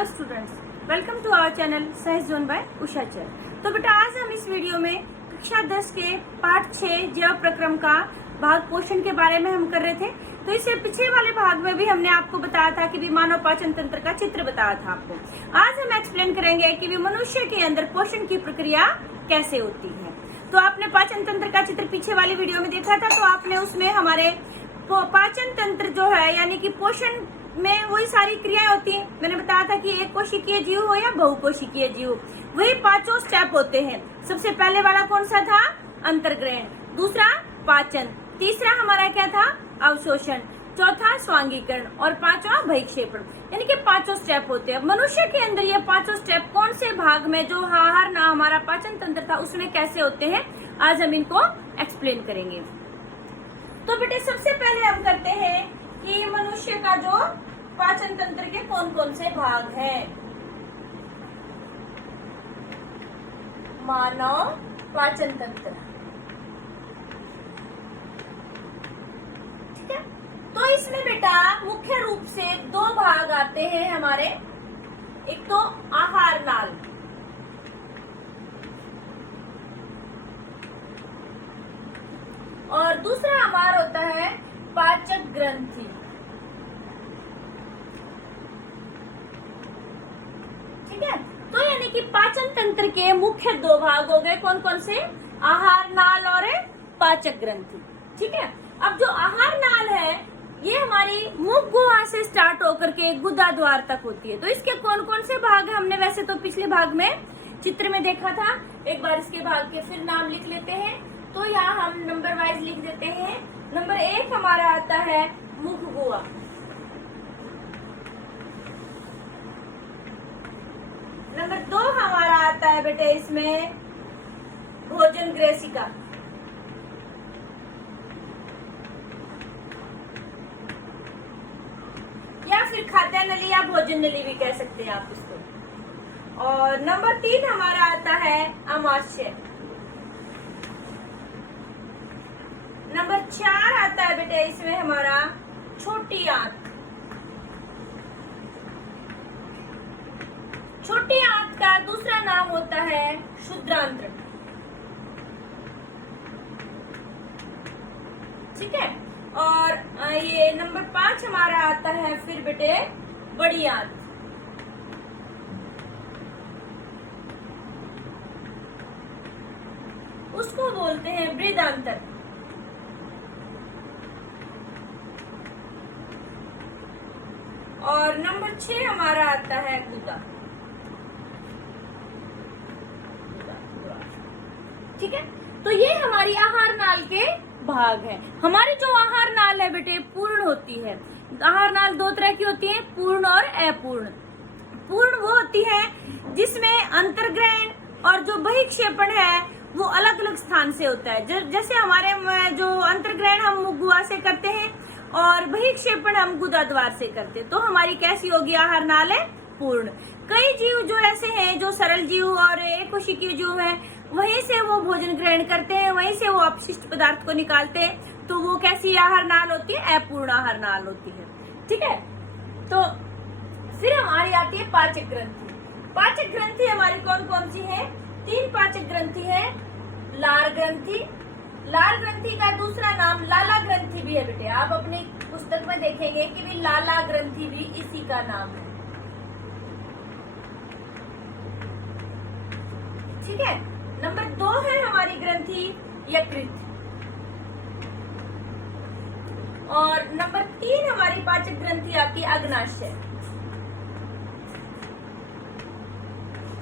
Hello students, welcome to our channel science zone by Usha चर। तो बेटा आज हम इस वीडियो में कक्षा 10 के पाठ 6 जैव प्रक्रम का भाग पोषण के बारे में हम कर रहे थे। तो इससे पिछले वाले भाग में भी हमने आपको बताया था कि भी मानव पाचन तंत्र का चित्र बताया था आपको। आज हम एक्सप्लेन करेंगे कि भी मनुष्य के अंदर पोषण की प्रक्रिया कैसे होती है। तो आपने पाचन तंत्र का चित्र पीछे वाली वीडियो में देखा था, तो आपने उसमें हमारे पाचन तंत्र जो है यानी कि पोषण में वही सारी क्रियाएं होती हैं। मैंने बताया था कि एक कोशिकीय जीव हो या बहुकोशिकीय जीव, वही पांचों स्टेप होते हैं। सबसे पहले वाला कौन सा था? अंतर्ग्रहण, दूसरा पाचन, तीसरा हमारा क्या था? अवशोषण, चौथा स्वांगीकरण और पांचवा बहिक्षेपण, यानी कि पांचों स्टेप होते हैं। मनुष्य के अंदर ये पांचों स्टेप कौन से भाग में जो आहार ना हमारा पाचन तंत्र था उसमें कैसे होते हैं, आज हम इनको एक्सप्लेन करेंगे। तो बेटे सबसे पहले हम करते हैं कि मनुष्य का जो पाचन तंत्र के कौन कौन से भाग हैं। मानव पाचन तंत्र, ठीक है। तो इसमें बेटा मुख्य रूप से दो भाग आते हैं हमारे। एक तो आहार नाल, और दूसरा हमारा होता है पाचक ग्रंथि। ठीक है, तो यानी कि पाचन तंत्र के मुख्य दो भाग हो गए, कौन कौन से? आहार नाल और पाचक ग्रंथि। ठीक है, अब जो आहार नाल है ये हमारी मुख गुहा से स्टार्ट होकर के गुदा द्वार तक होती है। तो इसके कौन कौन से भाग है हमने वैसे तो पिछले भाग में चित्र में देखा था। एक बार इसके भाग के फिर नाम लिख लेते हैं। तो यहाँ हम नंबर वाइज लिख देते हैं। नंबर 1 हमारा आता है मुख गुहा, नंबर 2 हमारा आता है बेटे इसमें भोजन ग्रेसिका, या फिर खाद्य नली या भोजन नली भी कह सकते हैं आप इसको। और नंबर 3 हमारा आता है अमाशय। नंबर 4 आता है बेटे इसमें हमारा छोटी आंत। छोटी आंत का दूसरा नाम होता है क्षुद्रांत्र। ठीक है, और ये नंबर 5 हमारा आता है फिर बेटे बड़ी आंत। उसको बोलते हैं बृहदांत्र। और नंबर 6 हमारा आता है गुदा। ठीक है, तो ये हमारी आहार नाल के भाग है। हमारी जो आहार नाल है बेटे पूर्ण होती है। आहार नाल दो तरह की होती है, पूर्ण और अपूर्ण। पूर्ण वो होती है जिसमें अंतर्ग्रहण और जो बहिक्षेपण है वो अलग अलग स्थान से होता है। जैसे हमारे जो अंतर्ग्रहण हम मुख गुहा से करते हैं और बहिक्षेपण हम गुदा द्वार से करते, तो हमारी कैसी होगी आहार नाल है? पूर्ण। कई जीव जो ऐसे हैं जो सरल जीव और एक कोशिकीय जीव हैं, वहीं से वो भोजन ग्रहण करते हैं, वहीं से वो अपशिष्ट पदार्थ को निकालते हैं, तो वो कैसी आहार नाल होती है? अपूर्ण आहार नाल होती है। ठीक है, तो फिर हमारी आती है पाचक ग्रंथि। पाचक ग्रंथि हमारी कौन कौन सी है? 3 पाचक ग्रंथि है। लार ग्रंथि, लाल ग्रंथि का दूसरा नाम लाला ग्रंथि भी है बेटे। आप अपनी पुस्तक में देखेंगे कि भी लाला ग्रंथि भी इसी का नाम है। ठीक है, नंबर 2 है हमारी ग्रंथि यकृत, और नंबर 3 हमारी पाचक ग्रंथि आती है अग्नाशय।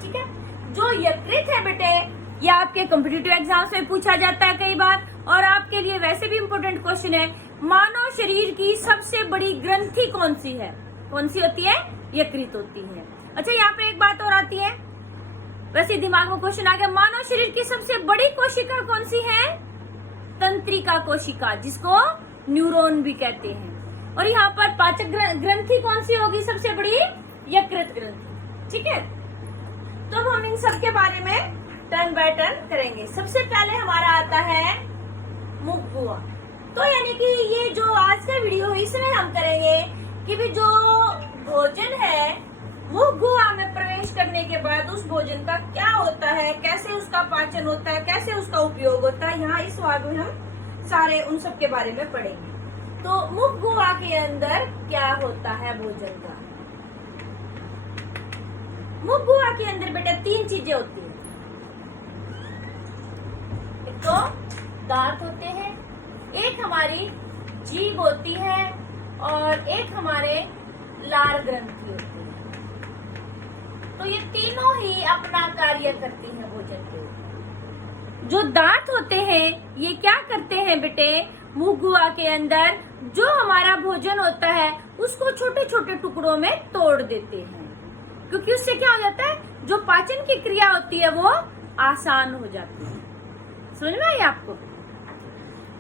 ठीक है, जो यकृत है बेटे ये आपके कॉम्पिटिटिव एग्जाम्स में पूछा जाता है कई बार, और आपके लिए वैसे भी इम्पोर्टेंट क्वेश्चन है। मानव शरीर की सबसे बड़ी ग्रंथि कौन सी है? कौन सी होती है? यकृत होती है। अच्छा, यहाँ पे एक बात और आती है, वैसे दिमाग में क्वेश्चन आ गया, मानव शरीर की सबसे बड़ी कोशिका कौन सी है? तंत्रिका कोशिका, जिसको न्यूरॉन भी कहते हैं। और यहाँ पर पाचक ग्रंथि कौन सी होगी सबसे बड़ी? यकृत ग्रंथि। ठीक है, तो अब हम इन सब के बारे में टर्न बाय टर्न करेंगे। सबसे पहले हमारा आता है मुख गुहा। तो यानी कि ये जो आज का वीडियो है इसमें हम करेंगे कि भी जो भोजन है मुख गुहा भोजन का क्या होता है, कैसे उसका पाचन होता है, कैसे उसका उपयोग होता है, यहाँ इस भाग में हम सारे उन सब के बारे में पढ़ेंगे। तो मुख गुहा के अंदर क्या होता है भोजन का? मुख गुहा के अंदर बेटा 3 चीजें होती है। एक तो दांत होते हैं, एक हमारी जीभ होती है और एक हमारे लार ग्रंथि होती है। तो ये तीनों ही अपना कार्य करती हैं भोजन के ऊपर। जो दांत होते हैं ये क्या करते हैं बेटे, मुख गुहा के अंदर जो हमारा भोजन होता है उसको छोटे छोटे टुकड़ों में तोड़ देते हैं, क्योंकि उससे क्या हो जाता है, जो पाचन की क्रिया होती है वो आसान हो जाती है। समझ में आई आपको?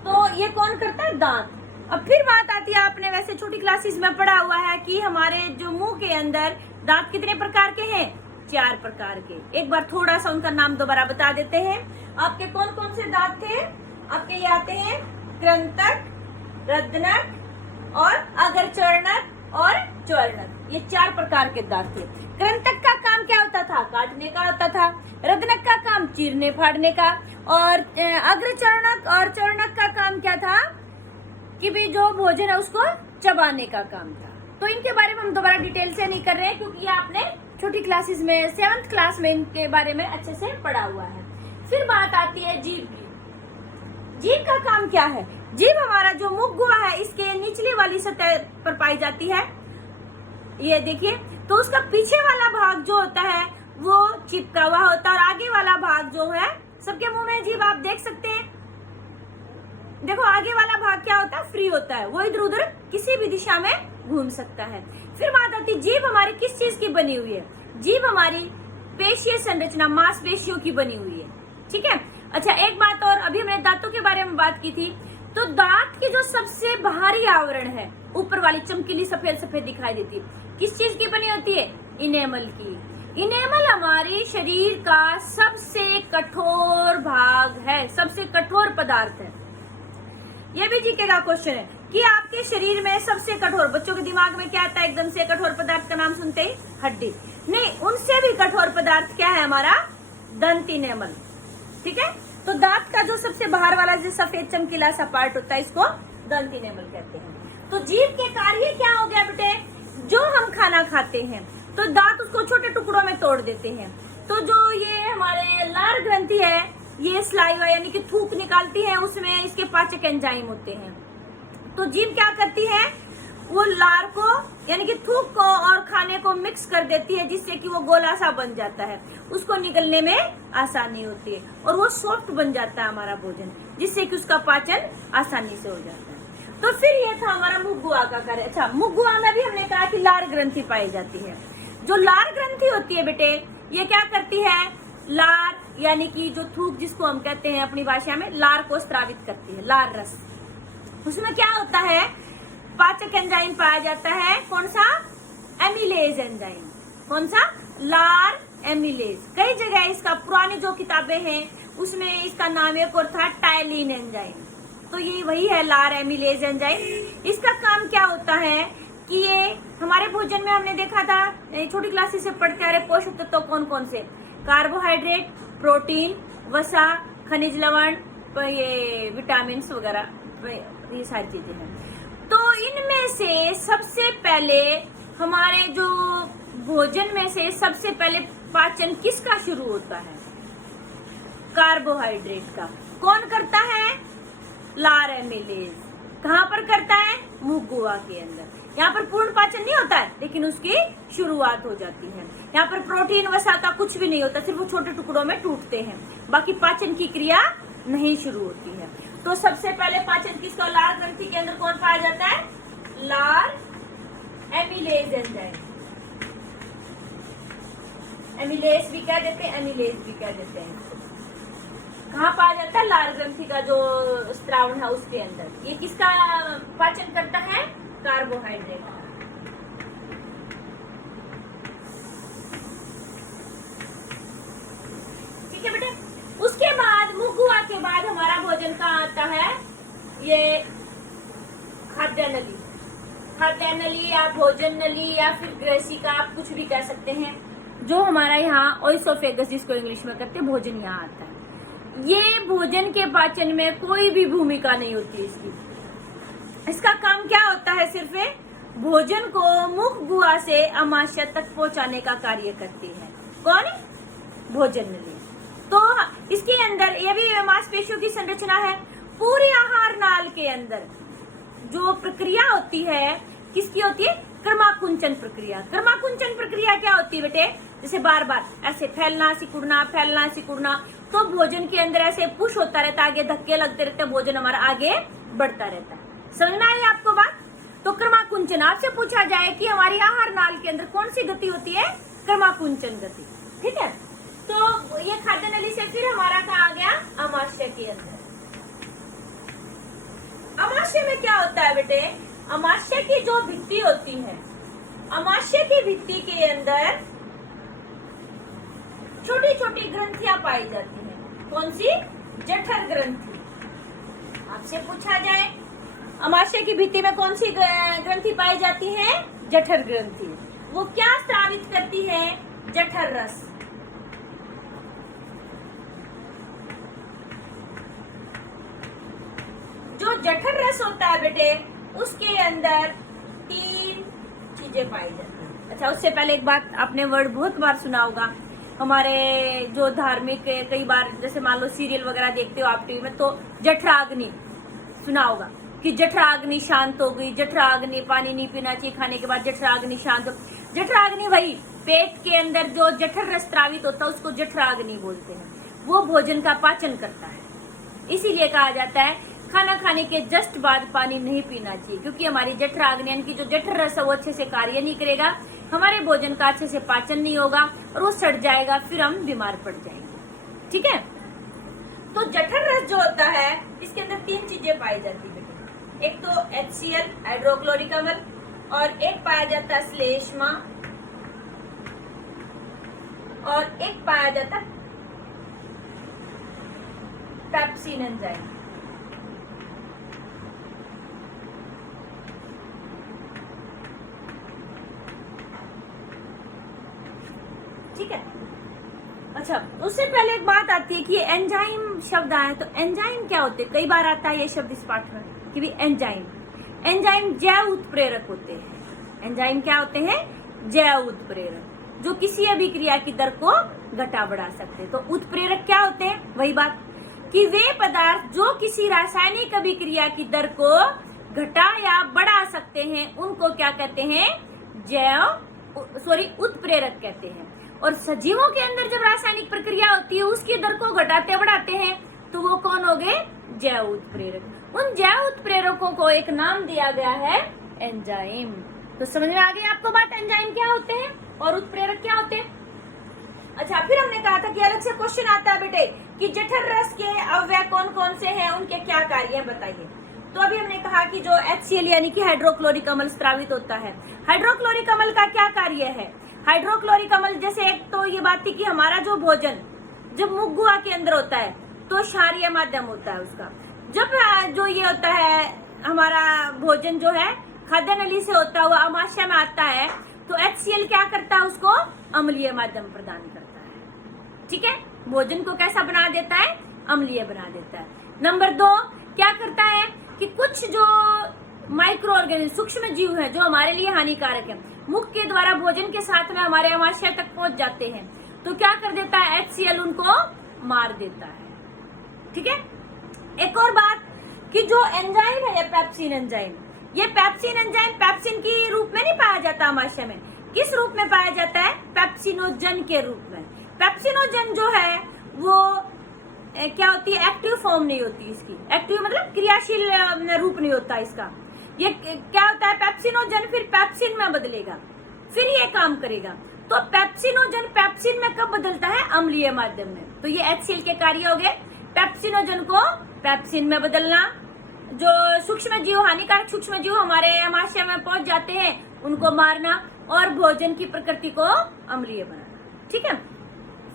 तो ये कौन करता है? दांत। अब फिर बात आती है, आपने वैसे छोटी क्लासेस में पढ़ा हुआ है कि हमारे जो मुंह के अंदर दांत कितने प्रकार के हैं? 4 प्रकार के। एक बार थोड़ा सा उनका नाम दोबारा बता देते हैं। आपके कौन कौन से दांत थे? आपके ये आते हैं कृंतक, रद्नक और अग्रचर्णक और ज्वलनक। ये 4 प्रकार के दांत थे। कृंतक का काम क्या होता था? काटने का होता था। रद्नक का काम चीरने फाड़ने का, और अग्रचर्णक और चर्णक का काम क्या था कि भी जो भोजन है उसको चबाने का काम था। तो इनके बारे में हम दोबारा डिटेल से नहीं कर रहे हैं, क्योंकि ये आपने छोटी क्लासेस में 7th क्लास में इनके बारे में अच्छे से पढ़ा हुआ है। फिर बात आती है जीभ की। जीभ का काम क्या है? जीभ हमारा जो मुख गुहा है इसके निचली वाली सतह पर पाई जाती है। ये देखिए, तो उसका पीछे वाला भाग जो होता है वो चिपका हुआ होता है, और आगे वाला भाग जो है, सबके मुंह में जीभ आप देख सकते हैं। देखो आगे वाला भाग क्या होता है? फ्री होता है, वो इधर उधर किसी भी दिशा में घूम सकता है। फिर बात आती है जीभ हमारी किस चीज की बनी हुई है? जीभ हमारी पेशीय संरचना, मांसपेशियों की बनी हुई है। ठीक है। अच्छा, एक बात और, अभी हमने दांतों के बारे में बात की थी, तो दांत की जो सबसे बाहरी आवरण है, ऊपर वाली चमकीली सफेद सफेद दिखाई देती है, किस चीज की बनी होती है? इनेमल की। इनेमल हमारे शरीर का सबसे कठोर भाग है, सबसे कठोर पदार्थ है। ये भी जीके का क्वेश्चन है कि आपके शरीर में सबसे कठोर, बच्चों के दिमाग में क्या आता है एकदम से कठोर पदार्थ का नाम सुनते ही? हड्डी। नहीं, उनसे भी कठोर पदार्थ क्या है? हमारा दंत इनेमल। ठीक है। तो दांत का जो सबसे बाहर वाला जो सफेद चमकीला सा पार्ट होता है इसको दंत इनेमल कहते हैं। तो जीभ के कार्य क्या हो गया बेटे? जो हम खाना खाते हैं तो दांत उसको छोटे टुकड़ों में तोड़ देते हैं। तो जो ये हमारे लार ग्रंथि है, ये स्लाइवा यानी कि थूक निकालती है, उसमें इसके पाचक एंजाइम होते हैं। तो जीभ क्या करती है? वो लार को यानी कि थूक को और खाने को मिक्स कर देती है, जिससे कि वो गोला सा बन जाता है, उसको निगलने में आसानी होती है और वो सॉफ्ट बन जाता है हमारा भोजन, जिससे कि उसका पाचन आसानी से हो जाता है। तो फिर ये था हमारा मुख गुहा का कार्य। अच्छा, मुख गुहा में भी हमने कहा कि लार ग्रंथि पाई जाती है। जो लार ग्रंथि होती है बेटे, ये क्या करती है? लार यानी कि जो थूक जिसको हम कहते हैं अपनी भाषा में, लार को स्रावित करती है, लार रस। उसमें क्या होता है? पाचक एंजाइम पाया जाता है। कौन सा? Amylase enzyme. कौन सा? लार एमिलेज। कई जगह इसका, पुरानी जो किताबें हैं उसमें इसका नाम एक और था, टाइलिन एंजाइम। तो ये वही है, लार एमिलेज एंजाइम। इसका काम क्या होता है कि ये हमारे भोजन में हमने देखा था, छोटी क्लासेस से पढ़ते आ रहे, पोषक तत्व कौन कौन से? कार्बोहाइड्रेट, प्रोटीन, वसा, खनिज लवण, ये विटामिन वगैरह, ये सारी चीजें हैं। तो इनमें से सबसे पहले हमारे जो भोजन में से सबसे पहले पाचन किसका शुरू होता है? कार्बोहाइड्रेट का। कौन करता है? लार एमिलेज। कहाँ पर करता है? मुख गुहा के अंदर। यहाँ पर पूर्ण पाचन नहीं होता है, लेकिन उसकी शुरुआत हो जाती है। यहाँ पर प्रोटीन वसा का कुछ भी नहीं होता, सिर्फ वो छोटे टुकड़ों में टूटते हैं, बाकी पाचन की क्रिया नहीं शुरू होती है। तो सबसे पहले पाचन किसका? लार ग्रंथि के अंदर कौन पाया जाता है? लार एमिलेज एंजाइम। एमिलेज भी कह देते हैं, एमिलेज भी कह देते हैं। कहाँ पाया जाता है? लार ग्रंथि का जो स्त्रावण है उसके अंदर। ये किसका पाचन करता है? कार्बोहाइड्रेट। ठीक है बेटे। उसके बाद मुख गुहा के बाद हमारा भोजन कहाँ आता है? ये खाद्य नली। खाद्य नली या भोजन नली या फिर ग्रसिका, आप कुछ भी कह सकते हैं। जो हमारा यहाँ ओइसोफेगस जिसको इंग्लिश में कहते हैं, भोजन यहाँ आता है। ये भोजन के पाचन में कोई भी भूमिका नहीं होती इसकी। इसका काम क्या होता है, सिर्फ भोजन को मुख गुहा से आमाशय तक पहुंचाने का कार्य करती है। कौन? भोजन नली। तो इसके अंदर ये भी मांसपेशियों की संरचना है। पूरी आहार नाल के अंदर जो प्रक्रिया होती है, किसकी होती है? क्रमाकुंचन प्रक्रिया। क्रमाकुंचन प्रक्रिया क्या होती है बेटे? जैसे बार बार ऐसे फैलना सिकुड़ना, फैलना सिकुड़ना, तो भोजन के अंदर ऐसे पुश होता रहता है, आगे धक्के लगते रहते हैं, भोजन हमारा आगे बढ़ता रहता है। समझ में आई आपको बात? तो क्रमाकुंचन, आपसे पूछा जाए कि हमारी आहार नाल के अंदर कौन सी गति होती है? क्रमाकुंचन गति। ठीक है, तो ये खाद्य नली से फिर हमारा कहाँ आ गया? आमाशय के अंदर। आमाशय में क्या होता है बेटे? आमाशय की जो भित्ति होती है, आमाशय की भित्ति के अंदर छोटी छोटी ग्रंथियां पाई जाती हैं। कौन सी? जठर ग्रंथि। आपसे पूछा जाए आमाशय की भित्ति में कौन सी ग्रंथि पाई जाती है? जठर ग्रंथि। वो क्या स्रावित करती है? जठर रस। जो जठर रस होता है बेटे, उसके अंदर 3 चीजें पाई जाती हैं। अच्छा, उससे पहले एक बात, आपने वर्ड बहुत बार सुना होगा, हमारे जो धार्मिक, कई बार जैसे मान लो सीरियल वगैरह देखते हो आप टीवी में, तो जठराग्नि सुना होगा कि जठराग्नि शांत हो गई, जठराग्नि, पानी नहीं पीना चाहिए खाने के बाद, जठराग्नि शांत हो। जठराग्नि वही पेट के अंदर जो जठर रस स्रावित होता है उसको जठराग्नि बोलते हैं। वो भोजन का पाचन करता है। इसीलिए कहा जाता है खाना खाने के जस्ट बाद पानी नहीं पीना चाहिए, क्योंकि हमारी जठराग्नि यानी कि जो जठर रस है वो अच्छे से कार्य नहीं करेगा, हमारे भोजन का अच्छे से पाचन नहीं होगा और वो सड़ जाएगा, फिर हम बीमार पड़ जाएंगे। ठीक है, तो जठर रस जो होता है इसके अंदर 3 चीजें पाई जाती है। एक तो HCl हाइड्रोक्लोरिक अम्ल, और एक पाया जाता है श्लेष्मा, और एक पाया जाता है पेप्सिन एंजाइम। ठीक है, अच्छा, उससे पहले एक बात आती है कि एंजाइम शब्द आया, तो एंजाइम क्या होते हैं? कई बार आता है ये शब्द इस पाठ में कि भी एंजाइम जैव उत्प्रेरक होते हैं। एंजाइम क्या होते हैं? जैव उत्प्रेरक, जो किसी अभिक्रिया की दर को घटा बढ़ा सकते हैं। तो उत्प्रेरक क्या होते हैं? वही बात कि वे पदार्थ जो किसी रासायनिक अभिक्रिया की दर को घटा या बढ़ा सकते हैं, उनको क्या कहते हैं? उत्प्रेरक कहते हैं। और सजीवों के अंदर जब रासायनिक प्रक्रिया होती है उसकी दर को घटाते बढ़ाते हैं, तो वो कौन हो गए? जैव उत्प्रेरक। उन जैव उत्प्रेरकों को एक नाम दिया गया है एंजाइम। तो समझ में आ गई आपको बात, एंजाइम क्या होते हैं और उत्प्रेरक क्या होते हैं? अच्छा, फिर हमने कहा था कि अलग से क्वेश्चन आता है बेटे कि जठर रस के अवयव कौन कौन से हैं, उनके क्या कार्य हैं, बताइए। तो अभी हमने कहा कि जो HCl यानी कि हाइड्रोक्लोरिक अम्ल स्रावित होता है। हाइड्रोक्लोरिक अम्ल का क्या कार्य है? हाइड्रोक्लोरिक अम्ल, जैसे एक तो ये बात थी कि हमारा जो भोजन जब मुख गुहा के अंदर होता है तो क्षारीय माध्यम होता है उसका। जब जो ये होता है हमारा भोजन जो है खाद्य नली से होता हुआ आमाशय में आता है, तो HCl क्या करता है? उसको अम्लीय माध्यम प्रदान करता है। ठीक है, भोजन को कैसा बना देता है? अम्लीय बना देता है। नंबर 2 क्या करता है कि कुछ जो माइक्रो ऑर्गेनिज्म, सूक्ष्म जीव है जो हमारे लिए हानिकारक है, मुख के द्वारा भोजन के साथ में हमारे आमाशय तक पहुंच जाते हैं, तो क्या कर देता है? HCl उनको मार देता है। ठीक है, एक और बात कि जो एंजाइम है, ये पेप्सिन एंजाइम, ये पेप्सिन एंजाइम पेप्सिन के रूप में नहीं पाया जाता आमाशय में। किस रूप में पाया जाता है? पेप्सिनोजन के रूप में। पेप्सिनोजन जो है वो क्या होती है? एक्टिव फॉर्म नहीं होती इसकी। एक्टिव मतलब क्रियाशील रूप नहीं होता इसका। ये क्या होता है? पेप्सिनोजन फिर पेप्सिन में बदलेगा, फिर ये काम करेगा। तो पेप्सिनोजन पेप्सिन में कब बदलता है? अम्लीय माध्यम में। तो ये HCl के कार्य हो गए, पेप्सिनोजन को पेप्सिन में बदलना, जो सूक्ष्म जीव, हानिकारक सूक्ष्म जीव हमारे आमाशय में पहुंच जाते हैं उनको मारना, और भोजन की प्रकृति को अम्लीय बनाना। ठीक है,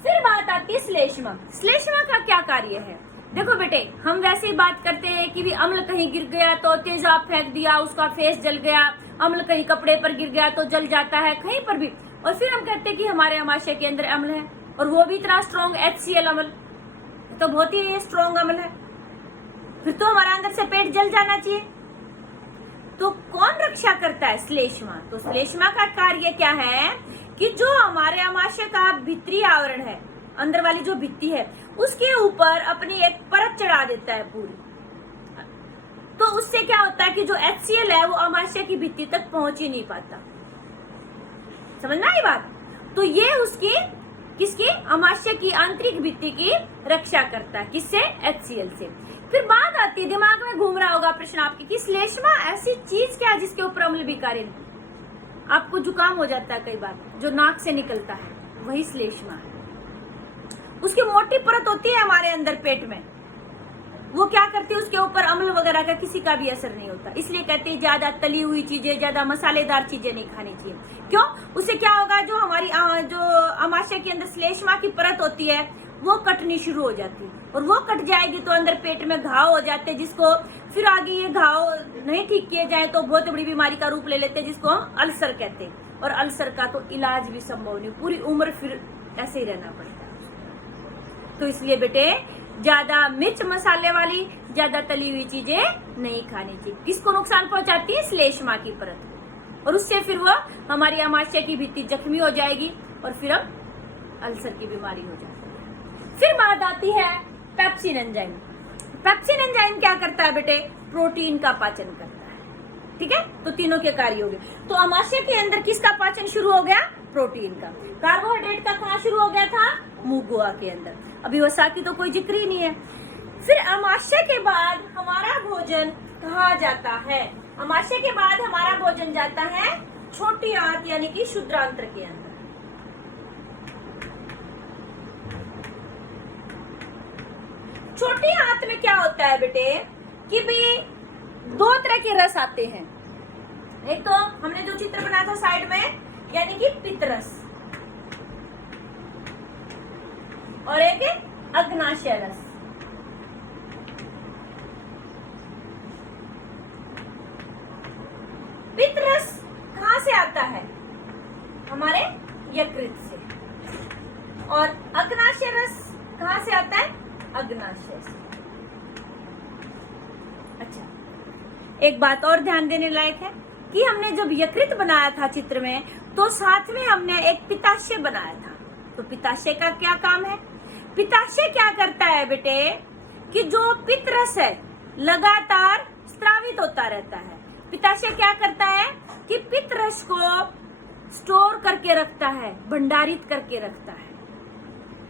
फिर बात आती है श्लेष्मा। श्लेष्मा का क्या कार्य है? देखो बेटे, हम वैसे ही बात करते हैं कि भी अम्ल कहीं गिर गया तो तेजाब फेंक दिया, उसका फेस जल गया, अम्ल कहीं कपड़े पर गिर गया तो जल जाता है, कहीं पर भी और फिर हम कहते हैं कि हमारे अमाशय के अंदर अम्ल है, और वो भी इतना स्ट्रॉन्ग HCl अम्ल, तो बहुत ही स्ट्रॉन्ग अम्ल है, फिर तो हमारा अंदर से पेट जल जाना चाहिए। तो कौन रक्षा करता है? श्लेष्मा। तो श्लेष्मा का कार्य क्या है कि जो हमारे अमाशय का भीतरी आवरण है, अंदर वाली जो भित्ति है, उसके ऊपर अपनी एक परत चढ़ा देता है पूरी। तो उससे क्या होता है कि जो HCl है वो अमाशय की भित्ति तक पहुंच ही नहीं पाता। समझना ये बात? तो ये उसकी किसकी? अमाशय की आंतरिक भित्ति की रक्षा करता है। किससे? HCl से। फिर बात आती है, दिमाग में घूम रहा होगा प्रश्न आपके कि श्लेष्मा ऐसी चीज क्या है जिसके ऊपर अम्ल विकारी नहीं? आपको जुकाम हो जाता है कई बार, जो नाक से निकलता है, वही श्लेष्मा है। उसकी मोटी परत होती है हमारे अंदर पेट में, वो क्या करती है, उसके ऊपर अम्ल वगैरह का किसी का भी असर नहीं होता। इसलिए कहते हैं ज्यादा तली हुई चीजें, ज्यादा मसालेदार चीजें नहीं खानी चाहिए। क्यों? उससे क्या होगा, जो हमारी जो अमाशय के अंदर श्लेष्मा की परत होती है वो कटनी शुरू हो जाती है, और वो कट जाएगी तो अंदर पेट में घाव हो जाते हैं, जिसको फिर आगे ये घाव नहीं ठीक किए जाए तो बहुत बड़ी बीमारी का रूप ले लेते हैं, जिसको हम अल्सर कहते हैं। और अल्सर का तो इलाज भी संभव नहीं, पूरी उम्र फिर ऐसे ही रहना पड़ता है। तो इसलिए बेटे ज्यादा मिर्च मसाले वाली, ज्यादा तली हुई चीजें नहीं खानी चाहिए। किसको नुकसान पहुंचाती है? श्लेष्मा की परत, और उससे फिर वो हमारी अमाशय की भित्ति जख्मी हो जाएगी, और फिर हम अल्सर की बीमारी हो जाती है। फिर बात आती है पेप्सिन एंजाइम। पेप्सिन एंजाइम क्या करता है बेटे? प्रोटीन का पाचन करता है। ठीक है, तो तीनों के कार्य हो गए। तो अमाशय के अंदर किसका पाचन शुरू हो गया? प्रोटीन का। कार्बोहाइड्रेट का कहाँ शुरू हो गया था? मुंह गुहा के अंदर। अभी वसा की तो कोई जिक्र ही नहीं है। फिर अमाशय के बाद हमारा भोजन कहाँ जाता है? अमाशय के बाद हमारा भोजन जाता है छोटी आंत यानी कि शुद्रांत्र के अंदर। छोटी आंत में क्या होता है बेटे कि भी दो तरह के रस आते हैं। एक तो हमने जो चित्र बनाया था साइड में, यानी कि पित्तरस, और एक अग्नाशय रस। पित्तरस कहाँ से आता है? हमारे यकृत से। और अग्नाशय रस कहाँ से आता है? अग्नाशय से। अच्छा, एक बात और ध्यान देने लायक है कि हमने जब यकृत बनाया था चित्र में, तो साथ में हमने एक पित्ताशय बनाया था। तो पित्ताशय का क्या काम है? पित्ताशय क्या करता है बेटे कि जो पित्तरस है लगातार स्रावित होता रहता है। पित्ताशय क्या करता है कि पित्तरस को स्टोर करके रखता है, भंडारित करके रखता है।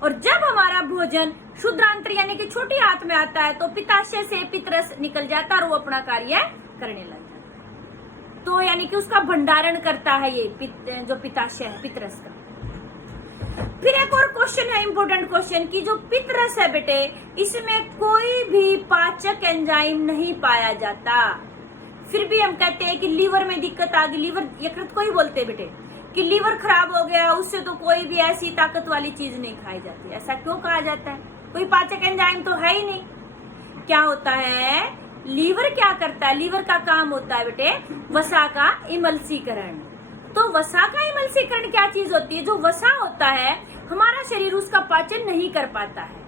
और जब हमारा भोजन शुद्रांत्र यानी कि छोटी आंत में आता है तो पित्ताशय से पित्तरस निकल जाता है और वो अपना कार्य करने लग जाता है। तो यानी कि उसका भंडारण करता है ये जो पित्ताशय है पित्तरस का। फिर एक और क्वेश्चन है, इंपॉर्टेंट क्वेश्चन, कि जो पित्तरस है बेटे, इसमें कोई भी पाचक एंजाइम नहीं पाया जाता। फिर भी हम कहते हैं कि लीवर में दिक्कत आ गई, लीवर यकृत को ही बोलते हैं बेटे कि लीवर खराब हो गया, उससे तो कोई भी ऐसी ताकत वाली चीज नहीं खाई जाती। ऐसा क्यों कहा जाता है? कोई पाचक एंजाइम तो है ही नहीं। क्या होता है, लीवर क्या करता है? लीवर का काम होता है बेटे वसा का इमल्सीकरण। तो वसा का इमल्सीकरण क्या चीज होती है? जो वसा होता है हमारा शरीर उसका पाचन नहीं कर पाता है।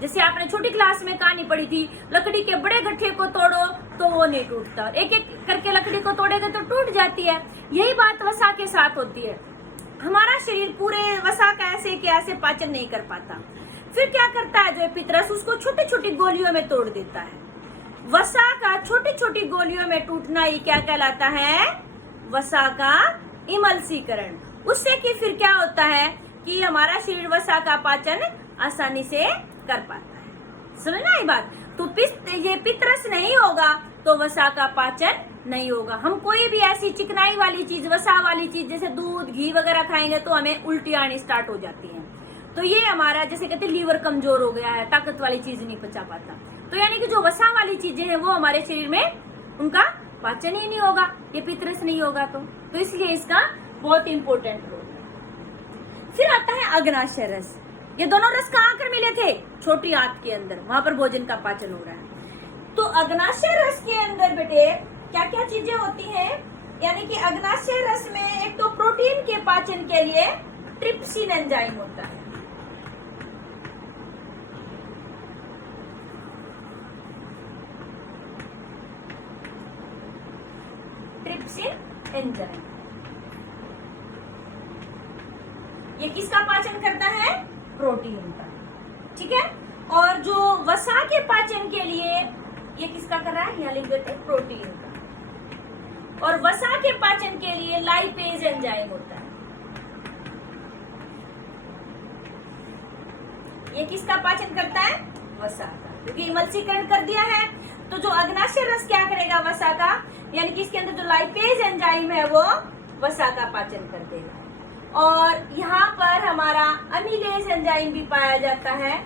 जैसे आपने छोटी क्लास में कहानी पढ़ी थी, लकड़ी के बड़े गट्ठे को तोड़ो तो वो नहीं टूटता, एक एक करके लकड़ी को तोड़ेगा तो टूट जाती है। यही बात वसा के साथ होती है। हमारा शरीर पूरे वसा का ऐसे के ऐसे पाचन नहीं कर पाता। फिर क्या करता है जो पित्तरस, उसको छोटी छोटी गोलियों में तोड़ देता है। वसा का छोटी छोटी गोलियों में टूटना ही क्या कहलाता है? वसा का इमल्सीकरण। उससे कि फिर क्या होता है कि हमारा शरीर वसा का पाचन आसानी से कर पाता है। समझना ये बात? तो ये पित्तरस नहीं होगा तो वसा का पाचन नहीं होगा। हम कोई भी ऐसी चिकनाई वाली चीज, वसा वाली चीज जैसे दूध घी वगैरह खाएंगे तो हमें उल्टी आनी स्टार्ट हो जाती है। तो ये हमारा जैसे कहते हैं लीवर कमजोर हो गया है, ताकत वाली चीज नहीं पचा पाता। तो यानी कि जो वसा वाली चीजें हैं वो हमारे शरीर में उनका पाचन ही नहीं होगा, ये पित्तरस नहीं होगा। तो इसलिए इसका बहुत इंपॉर्टेंट रोल है। फिर आता है अग्नाशय रस। ये दोनों रस कहाँ आकर मिले थे? छोटी आंत के अंदर, वहां पर भोजन का पाचन हो रहा है। तो अग्नाशय रस के अंदर बेटे क्या क्या चीजें होती हैं? यानी कि अग्नाशय रस में एक तो प्रोटीन के पाचन के लिए ट्रिप्सिन एंजाइम होता है। ट्रिप्सिन एंजाइम ये किसका पाचन करता है? प्रोटीन का। ठीक है। और जो वसा के पाचन के लिए ये किसका कर रहा है? यहाँ लिख देते हैं प्रोटीन का। और वसा के पाचन के लिए लाइपेज एंजाइम होता है। ये किसका पाचन करता है? वसा का। क्योंकि इमल्सीकरण कर दिया है तो जो अग्नाशय रस क्या करेगा? वसा का, यानी कि इसके अंदर जो लाइपेज एंजाइम है वो वसा का पाचन कर देगा। और यहाँ पर हमारा अमीलेज एंजाइम भी पाया जाता है।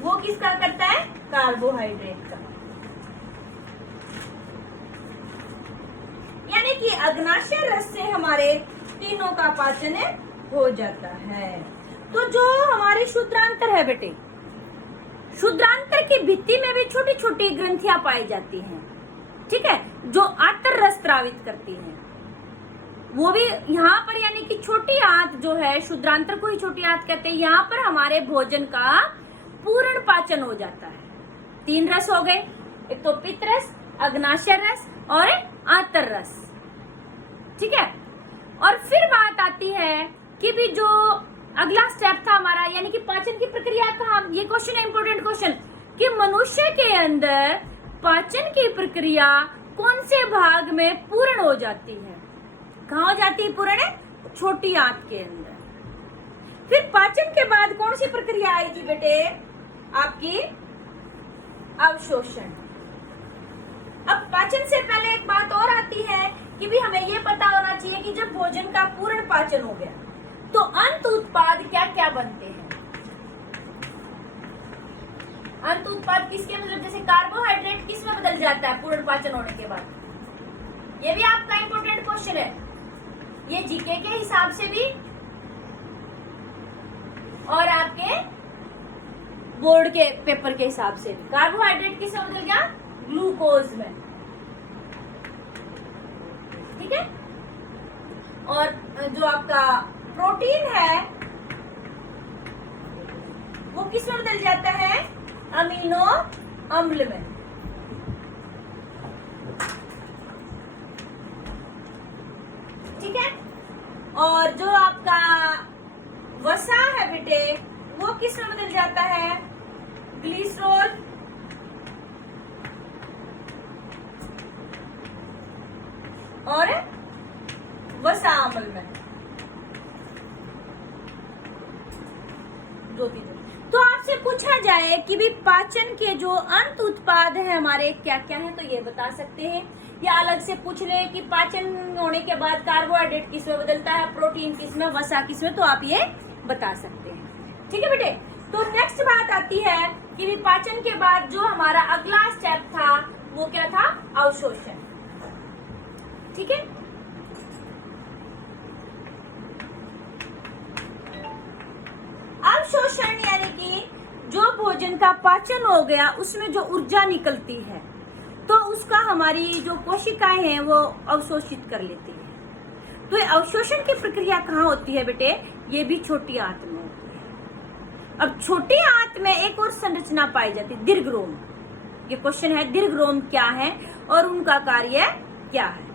वो किसका करता है? कार्बोहाइड्रेट का। यानी कि अग्नाशय रस से हमारे तीनों का पाचन हो जाता है। तो जो हमारे शुद्रांतर है बेटे, शुद्रांतर की भित्ति में भी छोटी छोटी ग्रंथियां पाई जाती हैं। ठीक है। जो आंतर रस स्रावित करती हैं, वो भी यहाँ पर, यानी कि छोटी आंत जो है, शुद्रांतर को ही छोटी आंत कहते हैं। यहाँ पर हमारे भोजन का पूर्ण पाचन हो जाता है। 3 रस हो गए, एक तो पित्त रस, अग्नाशय रस और आंतर रस। ठीक है। और फिर बात आती है कि भी जो अगला स्टेप था हमारा, यानी कि पाचन की प्रक्रिया था। ये क्वेश्चन है, इंपोर्टेंट क्वेश्चन, कि मनुष्य के अंदर पाचन की प्रक्रिया कौन से भाग में पूर्ण हो जाती है? कहाँ हो जाती है पूर्ण? छोटी आंत के अंदर। फिर पाचन के बाद कौन सी प्रक्रिया आएगी बेटे? आपकी अवशोषण। अब पाचन से पहले एक बात और आती है कि भी हमें ये पता होना चाहिए कि जब भोजन का पूर्ण पाचन हो गया तो अंत उत्पाद क्या क्या बनते हैं? अंत उत्पाद किसके, मतलब जैसे कार्बोहाइड्रेट किस में बदल जाता है पूर्ण पाचन होने के बाद? ये भी आपका इंपोर्टेंट क्वेश्चन है। ये जीके के हिसाब से भी और आपके बोर्ड के पेपर के हिसाब से भी। कार्बोहाइड्रेट किस में बदल गया? ग्लूकोज में। ठीक है। और जो आपका प्रोटीन है वो किस में बदल जाता है? अमीनो अम्ल में। ठीक है। और जो आपका वसा है बेटे वो किस में बदल जाता है? ग्लिसरॉल और वसा अम्ल में। तो आपसे पूछा जाए कि भी पाचन के जो अंत उत्पाद है हमारे क्या क्या है, तो ये बता सकते हैं। या अलग से पूछ ले कि पाचन होने के बाद कार्बोहाइड्रेट किस में बदलता है, प्रोटीन किस में, वसा किस में, तो आप ये बता सकते हैं। ठीक है बेटे। तो नेक्स्ट बात आती है कि भी पाचन के बाद जो हमारा अगला स्टेप था वो क्या था? अवशोषण। ठीक है। अवशोषण यानी कि जो भोजन का पाचन हो गया उसमें जो ऊर्जा निकलती है तो उसका हमारी जो कोशिकाएं हैं वो अवशोषित कर लेती है। तो ये अवशोषण की प्रक्रिया कहाँ होती है बेटे? ये भी छोटी आंत में होती है। अब छोटी आंत में एक और संरचना पाई जाती है, दीर्घरोम। ये क्वेश्चन है, दीर्घरोम क्या है और उनका कार्य क्या है?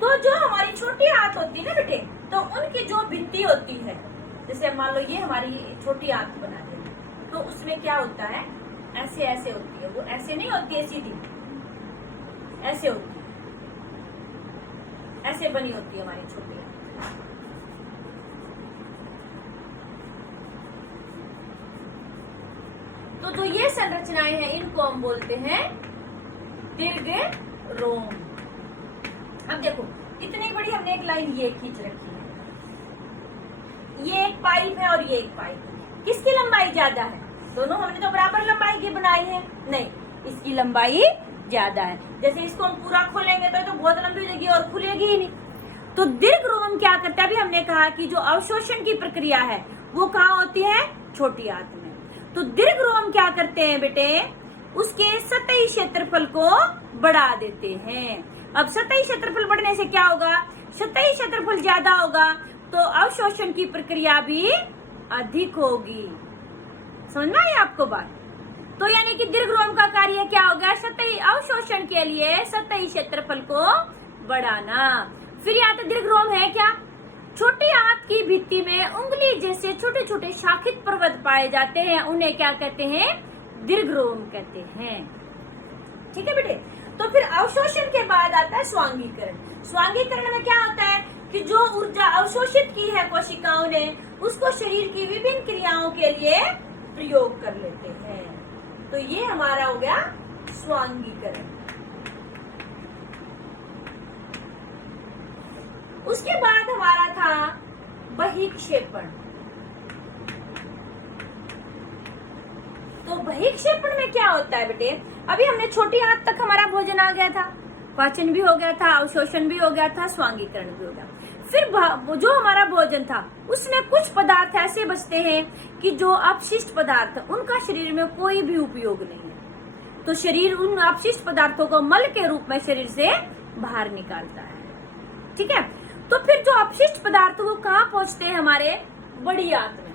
तो जो हमारी छोटी आंत होती है ना बेटे, तो उनकी जो भित्ति होती है, जैसे मान लो ये हमारी छोटी आंत बना दी, तो उसमें क्या होता है? ऐसे ऐसे होती है। वो ऐसे नहीं होती है सीधी, ऐसे होती है, ऐसे बनी होती है हमारी छोटी आंत। तो जो ये संरचनाएं हैं इनको हम बोलते हैं दीर्घरोम। अब देखो इतनी बड़ी हमने एक लाइन ये खींच रखी है, ये एक पाइप है और ये एक पाइप है। किसकी लंबाई ज्यादा है? दोनों हमने तो बराबर लंबाई की बनाई है। नहीं, इसकी लंबाई ज्यादा है। जैसे इसको हम पूरा खोलेंगे तो बहुत लंबी हो जाएगी और खुलेगी ही नहीं। तो दीर्घरोम क्या करता है? अभी हमने कहा कि जो अवशोषण की प्रक्रिया है वो कहाँ होती है? छोटी आंत में। तो दीर्घरोम क्या करते हैं बेटे उसके सतही क्षेत्रफल को बढ़ा देते हैं। अब सतही क्षेत्रफल बढ़ने से क्या होगा, सतही क्षेत्रफल ज्यादा होगा तो अवशोषण की प्रक्रिया भी अधिक होगी। समझ में आई आपको बात? तो यानी कि दीर्घरोम का कार्य क्या हो गया, सतही अवशोषण के लिए सतही क्षेत्रफल को बढ़ाना। फिर यहाँ तो दीर्घरोम है क्या, छोटी आंत की भित्ति में उंगली जैसे छोटे छोटे शाखित पर्वत पाए जाते हैं, उन्हें क्या कहते हैं, दीर्घरोम कहते हैं। ठीक है बेटे। तो फिर अवशोषण के बाद आता है स्वांगीकरण। स्वांगीकरण में क्या होता है कि जो ऊर्जा अवशोषित की है कोशिकाओं ने, उसको शरीर की विभिन्न क्रियाओं के लिए प्रयोग कर लेते हैं। तो ये हमारा हो गया स्वांगीकरण। उसके बाद हमारा था बहिक्षेपण। तो बहिक्षेपण में क्या होता है बेटे, अभी हमने छोटी आंत तक हमारा भोजन आ गया था, पाचन भी हो गया था, अवशोषण भी हो गया था, स्वांगीकरण भी हो गया। फिर जो हमारा भोजन था उसमें कुछ पदार्थ ऐसे बचते हैं कि जो अपशिष्ट पदार्थ, उनका शरीर में कोई भी उपयोग नहीं है, तो शरीर उन अपशिष्ट पदार्थों को मल के रूप में शरीर से बाहर निकालता है। ठीक है। तो फिर जो अपशिष्ट पदार्थ वो कहाँ पहुंचते हैं, हमारे बड़ी आंत में।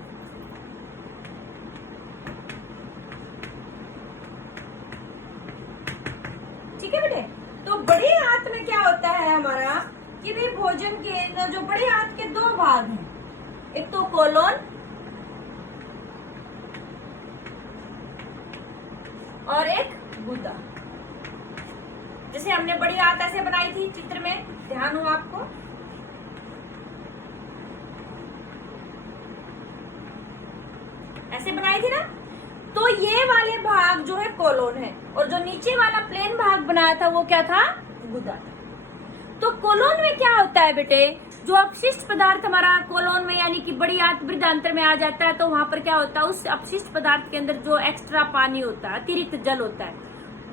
ठीक है बेटे। तो बड़ी आंत में क्या होता है हमारा कि भी भोजन के जो बड़ी आंत के दो भाग हैं, एक तो कोलोन और एक गुदा। जैसे हमने बड़ी आंत ऐसे बनाई थी चित्र में, ध्यान हो आपको, ऐसे बनाई थी ना। तो ये वाले भाग जो है कोलोन है, और जो नीचे वाला प्लेन भाग बनाया था वो क्या था, गुदा था। तो कोलोन में क्या होता है बेटे, जो अपशिष्ट पदार्थ हमारा कोलोन में यानी कि बड़ी आंत बृहदान्त्र में आ जाता है, तो वहां पर क्या होता है, उस अपशिष्ट पदार्थ के अंदर जो एक्स्ट्रा पानी होता है, अतिरिक्त जल होता है,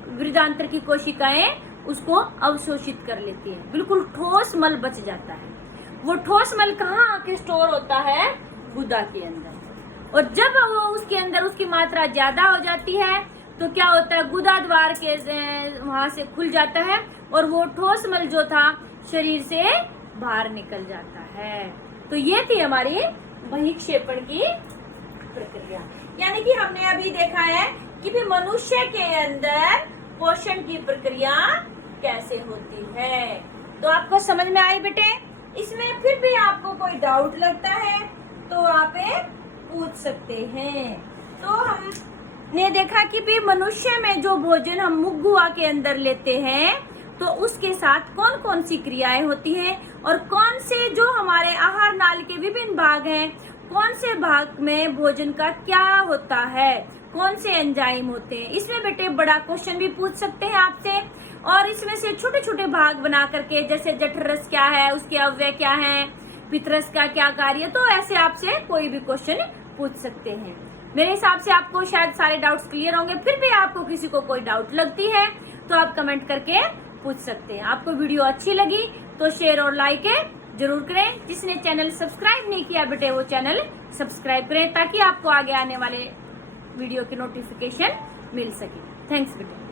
बृहदान्त्र की कोशिकाएं उसको अवशोषित कर लेती है, बिल्कुल ठोस मल बच जाता है। वो ठोस मल कहाँ आके स्टोर होता है, गुदा के अंदर। और जब वो उसके अंदर उसकी मात्रा ज्यादा हो जाती है तो क्या होता है, गुदा द्वार के वहां से खुल जाता है और वो ठोस मल जो था शरीर से बाहर निकल जाता है। तो ये थी हमारी बहिक्षेपण की प्रक्रिया। यानी कि हमने अभी देखा है कि भी मनुष्य के अंदर पोषण की प्रक्रिया कैसे होती है। तो आपको समझ में आई बेटे? इसमें फिर भी आपको कोई डाउट लगता है तो आप पूछ सकते हैं। तो हमने देखा कि भी मनुष्य में जो भोजन हम मुख गुहा के अंदर लेते हैं तो उसके साथ कौन कौन सी क्रियाएं होती हैं, और कौन से जो हमारे आहार नाल के विभिन्न भाग हैं, कौन से भाग में भोजन का क्या होता है, कौन से एंजाइम होते हैं। इसमें बेटे बड़ा क्वेश्चन भी पूछ सकते हैं आपसे, और इसमें से छोटे छोटे भाग बना करके, जैसे जठररस क्या है, उसके अवयव क्या हैं, पित्तरस का क्या कार्य, तो ऐसे आपसे कोई भी क्वेश्चन पूछ सकते हैं। मेरे हिसाब से आपको शायद सारे डाउट्स क्लियर होंगे। फिर भी आपको किसी को कोई डाउट लगती है तो आप कमेंट करके पूछ सकते हैं। आपको वीडियो अच्छी लगी तो शेयर और लाइक जरूर करें। जिसने चैनल सब्सक्राइब नहीं किया बेटे वो चैनल सब्सक्राइब करें, ताकि आपको आगे आने वाले वीडियो की नोटिफिकेशन मिल सके। थैंक्स बेटे।